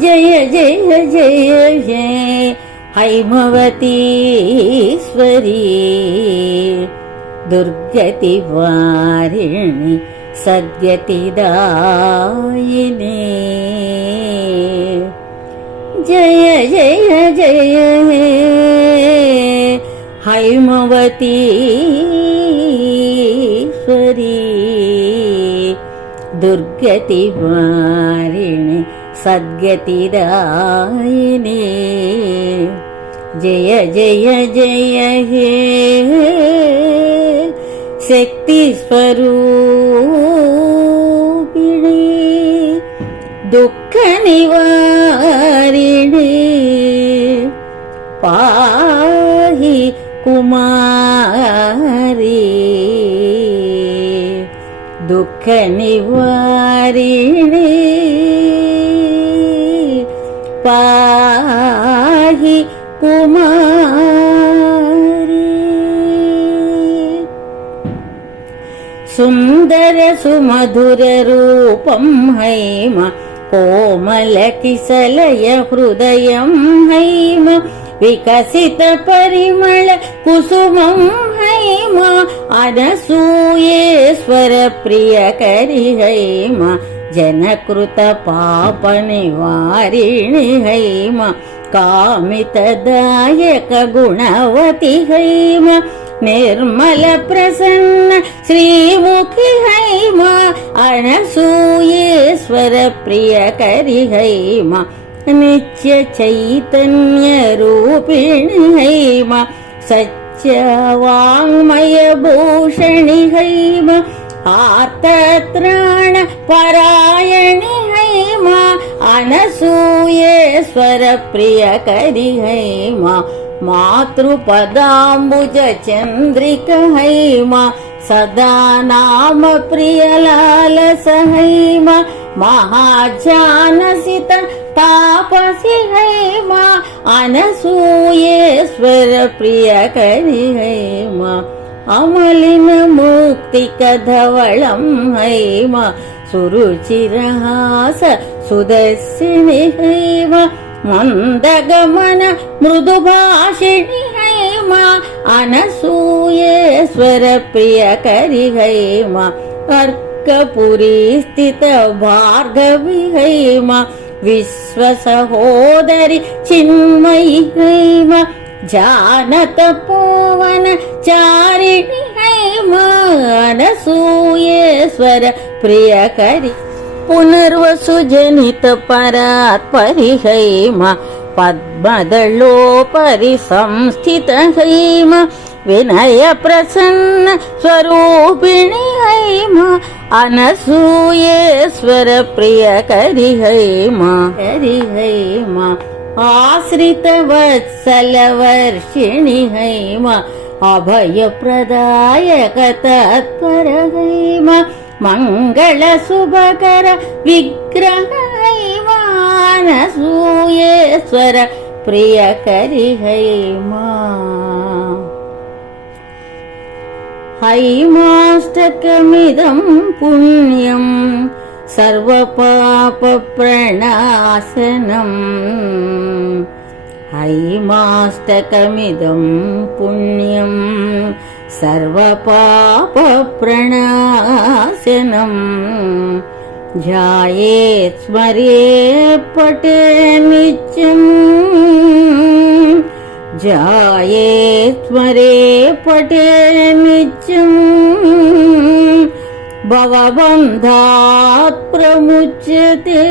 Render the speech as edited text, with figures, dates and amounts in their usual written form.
जय जय जय जय हैमवतीश्वरी दुर्गतिवारिणि सद्गतिदायिनी जय जय जय हैमवतीश्वरी दुर्गतिवारिणि सद्गतिदायिनी जय जय जय हे शक्ति स्वरूपिणी दुःख निवारिणी पाहि कुमारी दुःख निवारिणी पाहि कुमारी सुंदर सुमधुर रूपं हैम कोमल किसलय हृदयं हैम विकसित परिमल कुसुमं हैम अनसूयेश्वर प्रियकरि हैम जनकृत पाप निवारिणि हैम कामितदायक गुणवति हैम निर्मल प्रसन्न श्रीमुखि हैम अनसूयेश्वर प्रियकरि हैम नित्य चैतन्य रूपिणि हैम सच्च वाङ्मय भूषणि हैम आर्तत्राण परायणि हैम अनसूयेश्वर प्रियकरि हैम मातृपदाम्बुज चन्द्रिक हैम सदा नाम प्रियलालस हैम महाजानसित तापसि हैम अनसूयेश्वर प्रियकरि हैम अमलिन मुक्तिक धवलं हैम सुरुचिरहास सुदर्शिनि हैम मंदगमन मृदुभाषिणि हैम अनसूयेश्वर प्रियकरि हैम अर्कपुरी स्थित भार्गवी हैम विश्वसहोदरि चिन्मयि हैम जानत पवन चारिणि हैम अनसूयेश्वर प्रियकरि पुनर्वसु जनित परात्परि हैम पद्मदलोपरि संस्थित हैम विनय प्रसन्न स्वरूपिणि हैम अनसूयेश्वर प्रियकरि हैम आश्रित वत्सल वर्षिणि हैम अभय प्रदायक तत्पर हैम मंगल शुभकर विग्रह हैम अनसूयेश्वर प्रियकरि हैम हैमाष्टकमिदं पुण्यं सर्वपाप प्रणाशनम् हैमाष्टकमिदं पुण्यं सर्वपाप प्रणाशनम् ध्यायेत् स्मरेत् पठेत् नित्यम् ध्यायेत् स्मरेत् पठेत् नित्यम् भवबन्धात् प्रमुच्यते।